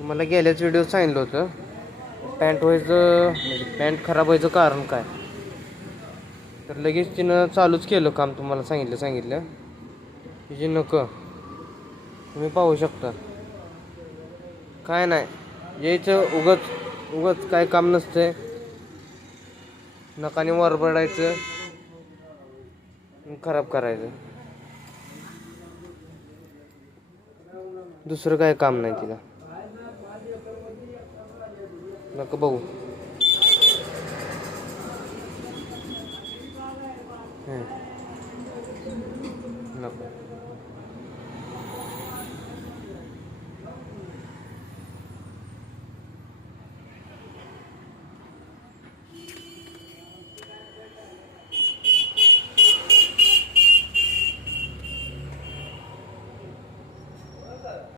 तुम्हाला गेल्याच व्हिडिओ सांगितलं होतं पॅन्ट व्हायचं म्हणजे पॅन्ट खराब व्हायचं कारण काय. तर लगेच तिनं चालूच केलं काम. तुम्हाला सांगितलं तिची नको तुम्ही पाहू शकता. काय नाही यायचं उगच काय काम नसतंय. नकाने वरबडायचं खराब करायचं. दुसरं काय काम नाही तिला. नको बघू. नको